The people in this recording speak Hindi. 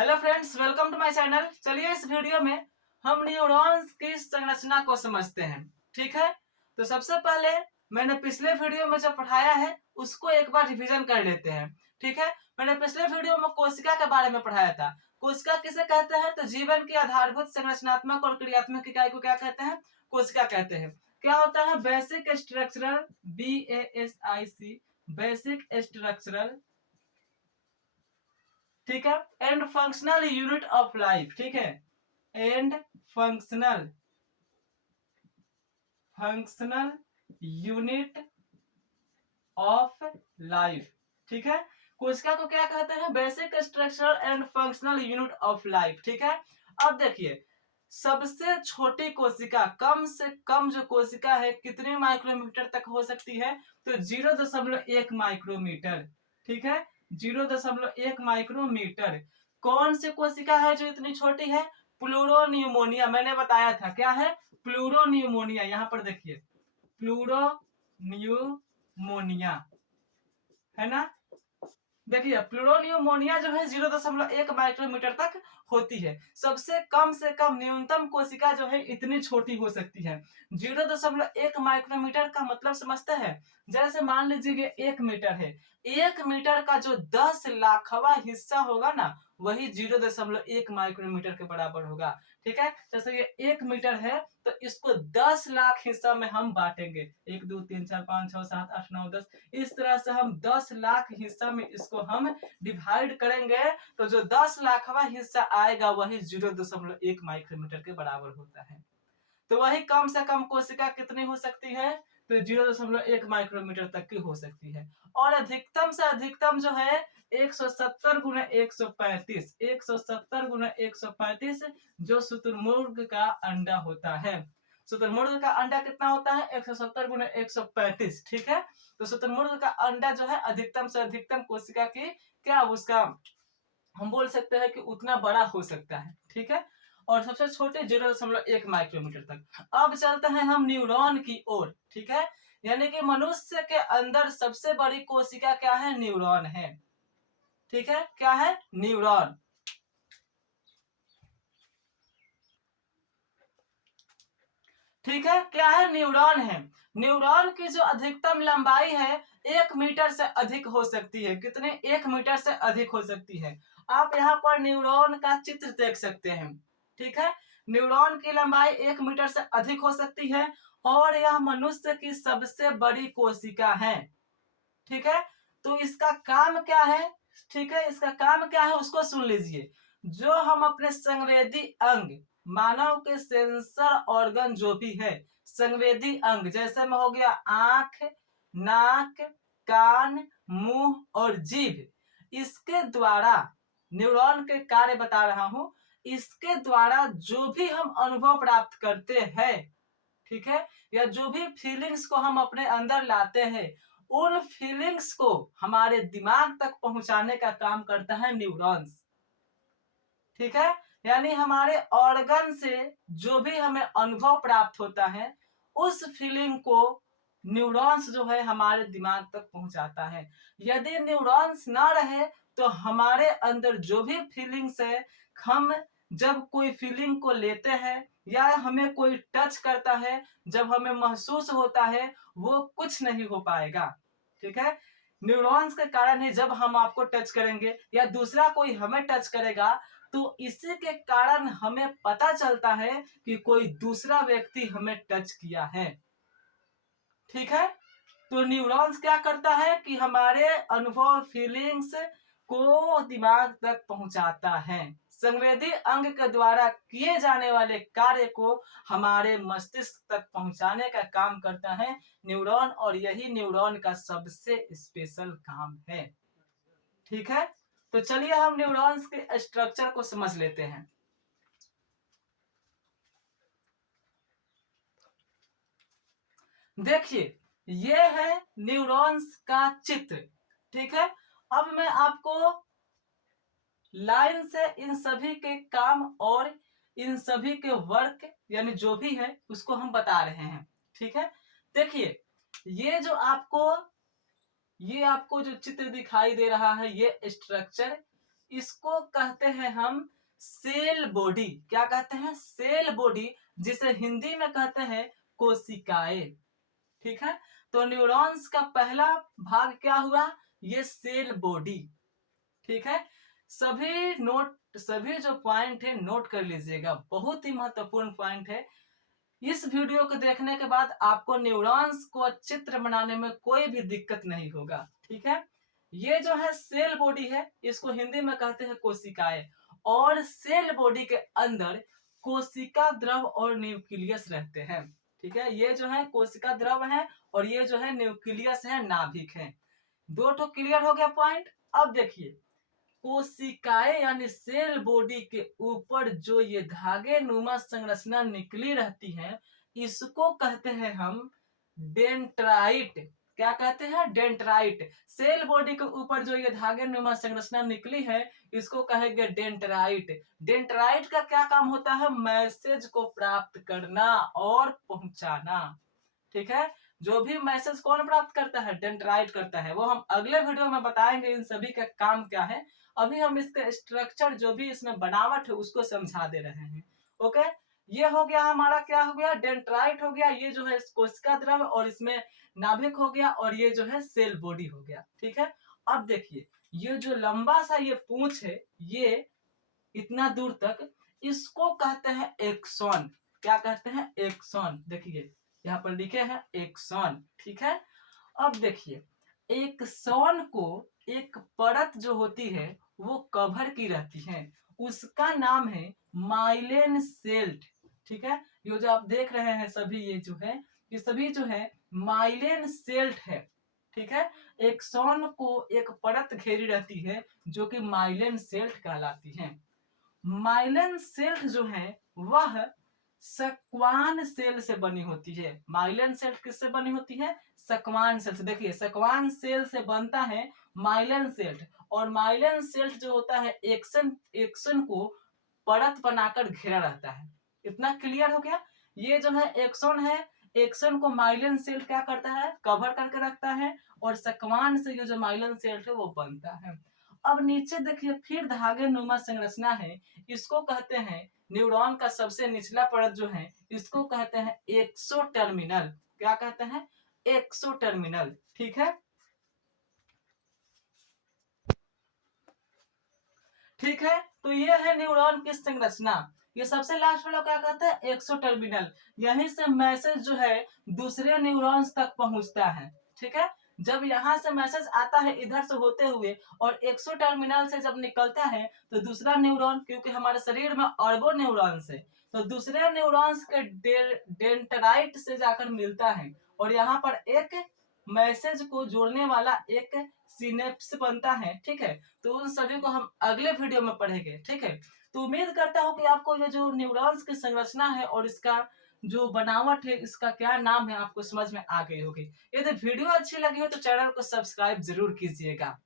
Hello friends, welcome to my channel. चलिए इस वीडियो में हम न्यूरॉन्स की संरचना को समझते हैं। ठीक है, तो सबसे पहले मैंने पिछले वीडियो में जो पढ़ाया है उसको एक बार रिवीजन कर लेते हैं। ठीक है, मैंने पिछले वीडियो में कोशिका के बारे में पढ़ाया था। कोशिका किसे कहते हैं? तो जीवन की आधारभूत संरचनात्मक और क्रियात्मक इकाई को क्या कहते हैं? कोशिका कहते हैं। क्या होता है? Basic structural, BASIC, basic structural, ठीक है, and functional unit of life. ठीक है, and functional unit of life. ठीक है, कोशिका को क्या कहते हैं? Basic structural and functional unit of life. ठीक है, अब देखिए सबसे छोटी कोशिका, कम से कम जो कोशिका है कितने माइक्रोमीटर तक हो सकती है? तो 0.1 माइक्रोमीटर। ठीक है, 0.1 माइक्रोमीटर। कौन सी कोशिका है जो इतनी छोटी है? प्लूरोन्यूमोनिया। मैंने बताया था क्या है प्लूरोन्यूमोनिया। यहां पर देखिए प्लूरोन्यूमोनिया है ना। देखिए प्लूरोन्यूमोनिया जो है 0.1 माइक्रोमीटर तक होती है। सबसे कम से कम न्यूनतम कोशिका जो है इतनी छोटी हो सकती है। 0.1 माइक्रोमीटर का मतलब समझते हैं? जैसे मान लीजिए 1 मीटर है, 1 मीटर का जो 10 लाखवां हिस्सा होगा ना वही 0.1 माइक्रोमीटर के बराबर होगा। ठीक है, जैसे ये 1 मीटर है तो इसको 10 लाख हिस्सा में हम बांटेंगे। 1 2 3 4 5 6 7 8 9 10, इस तरह से हम 10 लाख हिस्सा में इसको हम डिवाइड करेंगे तो जो 10 लाखवां हिस्सा आएगा वही 0.1 माइक्रोमीटर के बराबर होता है। तो वही कम से कम कोशिका कितनी हो सकती है? तो 0.1 माइक्रोमीटर तक की हो सकती है। और अधिकतम से अधिकतम जो है 170 गुना 135, 170 गुना 135 जो शुतुरमुर्ग का अंडा होता है। शुतुरमुर्ग का अंडा कितना होता है? 170 गुना 135। ठीक है, तो शुतुरमुर्ग का अंडा जो है अधिकतम से अधिकतम कोशिका की क्या उसका हम बोल सकते हैं कि उतना बड़ा हो सकता है। ठीक है, और सबसे छोटे 0.1 माइक्रोमीटर तक। अब चलते हैं हम न्यूरॉन की ओर। ठीक है, यानी कि मनुष्य के अंदर सबसे बड़ी कोशिका क्या है? न्यूरॉन है। ठीक है, क्या है? न्यूरॉन। ठीक है, क्या है? न्यूरॉन है। न्यूरॉन की जो अधिकतम लंबाई है 1 मीटर से अधिक हो सकती है। कितने? 1 मीटर से अधिक हो सकती है। आप यहाँ पर न्यूरॉन का चित्र देख सकते हैं। ठीक है, न्यूरॉन की लंबाई 1 मीटर से अधिक हो सकती है और यह मनुष्य की सबसे बड़ी कोशिका है। ठीक है, तो इसका काम क्या है? ठीक है, इसका काम क्या है उसको सुन लीजिए। जो हम अपने संवेदी अंग, मानव के सेंसर ऑर्गन जो भी है, संवेदी अंग जैसे में हो गया आंख, नाक, कान, मुंह और जीभ, इसके द्वारा न्यूरॉन के कार्य बता रहा हूं। इसके द्वारा जो भी हम अनुभव प्राप्त करते हैं, ठीक है, या जो भी फीलिंग्स को हम अपने अंदर लाते हैं, उन फीलिंग्स को हमारे दिमाग तक पहुंचाने का काम करता है न्यूरॉन्स। ठीक है, यानी हमारे ऑर्गन से जो भी हमें अनुभव प्राप्त होता है उस फीलिंग को न्यूरॉन्स जो है हमारे दिमाग तक पहुंचाता है। यदि न्यूरॉन्स ना रहे तो हमारे अंदर जो भी फीलिंग्स है, हम जब कोई फीलिंग को लेते हैं या हमें कोई टच करता है, जब हमें महसूस होता है, वो कुछ नहीं हो पाएगा। ठीक है, न्यूरॉन्स के कारण ही जब हम आपको टच करेंगे या दूसरा कोई हमें टच करेगा तो इसी के कारण हमें पता चलता है कि कोई दूसरा व्यक्ति हमें टच किया है। ठीक है, तो न्यूरॉन्स क्या करता है कि हमारे अनुभव फीलिंग्स को दिमाग तक पहुंचाता है। संवेदी अंग के द्वारा किए जाने वाले कार्य को हमारे मस्तिष्क तक पहुंचाने का काम करता है न्यूरॉन, और यही न्यूरॉन का सबसे स्पेशल काम है। ठीक है, तो चलिए हम न्यूरॉन्स के स्ट्रक्चर को समझ लेते हैं। देखिए ये है न्यूरॉन्स का चित्र। ठीक है, अब मैं आपको लाइन से इन सभी के काम और इन सभी के वर्क यानी जो भी है उसको हम बता रहे हैं। ठीक है, देखिए ये आपको जो चित्र दिखाई दे रहा है ये स्ट्रक्चर इसको कहते हैं हम सेल बॉडी। क्या कहते हैं? सेल बॉडी, जिसे हिंदी में कहते हैं कोशिकाएं। ठीक है, तो न्यूरॉन्स का पहला भाग क्या हुआ? ये सेल बॉडी। ठीक है, सभी जो पॉइंट है नोट कर लीजिएगा, बहुत ही महत्वपूर्ण पॉइंट है। इस वीडियो को देखने के बाद आपको न्यूरॉन्स को चित्र बनाने में कोई भी दिक्कत नहीं होगा। ठीक है, ये जो है सेल बॉडी है, इसको हिंदी में कहते हैं कोशिकाएं। और सेल बॉडी के अंदर कोशिका द्रव और न्यूक्लियस रहते हैं। ठीक है, ये जो है कोशिका द्रव है और ये जो है न्यूक्लियस है, नाभिक है। दो तो क्लियर हो गया पॉइंट। अब देखिए, कोशिकाएं यानी सेल बॉडी के ऊपर जो ये धागे नुमा संरचना निकली रहती है, इसको कहते हैं हम डेंड्राइट। क्या कहते हैं? डेंड्राइट। सेल बॉडी के ऊपर जो ये धागे नुमा संरचना निकली है, इसको कहेंगे डेंड्राइट। डेंड्राइट का क्या काम होता है? मैसेज को प्राप्त करना और पहुंचाना। ठीक है, जो भी मैसेज कौन प्राप्त करता है? डेंड्राइट करता है। वो हम अगले वीडियो में बताएंगे इन सभी का काम क्या है। अभी हम इसका स्ट्रक्चर, जो भी इसमें बनावट है, उसको समझा दे रहे हैं। ओके, ये हो गया हमारा, क्या हो गया? डेंड्राइट हो गया। ये जो है कोशिका द्रव और इसमें नाभिक हो गया, और ये जो है सेल बॉडी हो गया। ठीक है, अब देखिए, ये जो लंबा सा ये पूंछ है, ये इतना दूर तक, इसको कहते हैं एक्सॉन। क्या कहते हैं? एक्सॉन। देखिए यहाँ पर लिखे हैं एक्सॉन। ठीक है, अब देखिए, एक्सॉन को एक परत जो होती है वो कवर की रहती है, उसका नाम है माइलेन सेल्ट। ठीक है, ये जो आप देख रहे हैं सभी, ये जो है, ये सभी जो है माइलेन सेल्ट है। ठीक है, एक्सॉन को एक परत घेरी रहती है जो कि माइलेन सेल्ट कहलाती है। माइलेन सेल्ट जो है वह सक्वान सेल से बनी होती है। माइलेन सेल किससे बनी होती है? सक्वान सेल से। देखिए, सक्वान सेल से बनता है माइलेन सेल्ट, और माइलेन सेल्ट जो होता है एक्सन एक्सन को परत बनाकर घेरा रहता है। इतना क्लियर हो गया? ये जो है एक्सन है, एक्सन को माइलेन सेल क्या करता है? कवर करके रखता है, और सक्वान से ये जो माइलेन सेल्ट है वो बनता है। अब नीचे देखिए, फिर धागे नुमा संरचना है, इसको कहते हैं, न्यूरॉन का सबसे निचला परत जो है, इसको कहते हैं एक्सोटर्मिनल। क्या कहते हैं? एक्सोटर्मिनल। ठीक है, ठीक है, तो ये है न्यूरॉन की संरचना। ये सबसे लास्ट वाला क्या कहते हैं? एक्सोटर्मिनल। यहीं से मैसेज जो है दूसरे न्यूरॉन्स तक पहुंचता है। ठीक है, जब यहाँ से मैसेज आता है इधर से होते हुए, और एक्सोटर्मिनल से जब निकलता है, तो दूसरा न्यूरॉन, क्योंकि हमारे शरीर में अरबों न्यूरॉन्स है, तो दूसरे न्यूरॉन्स के डेंड्राइट से जाकर मिलता है, और यहाँ पर एक मैसेज को जोड़ने वाला एक सिनेप्स बनता है। ठीक है, तो उन सभी को हम अगले वीडियो में पढ़ेंगे। ठीक है, तो उम्मीद करता हूँ कि आपको ये जो न्यूरॉन्स की संरचना है और इसका जो बनावट है, इसका क्या नाम है, आपको समझ में आ गई होगी। यदि वीडियो अच्छी लगी हो तो चैनल को सब्सक्राइब जरूर कीजिएगा।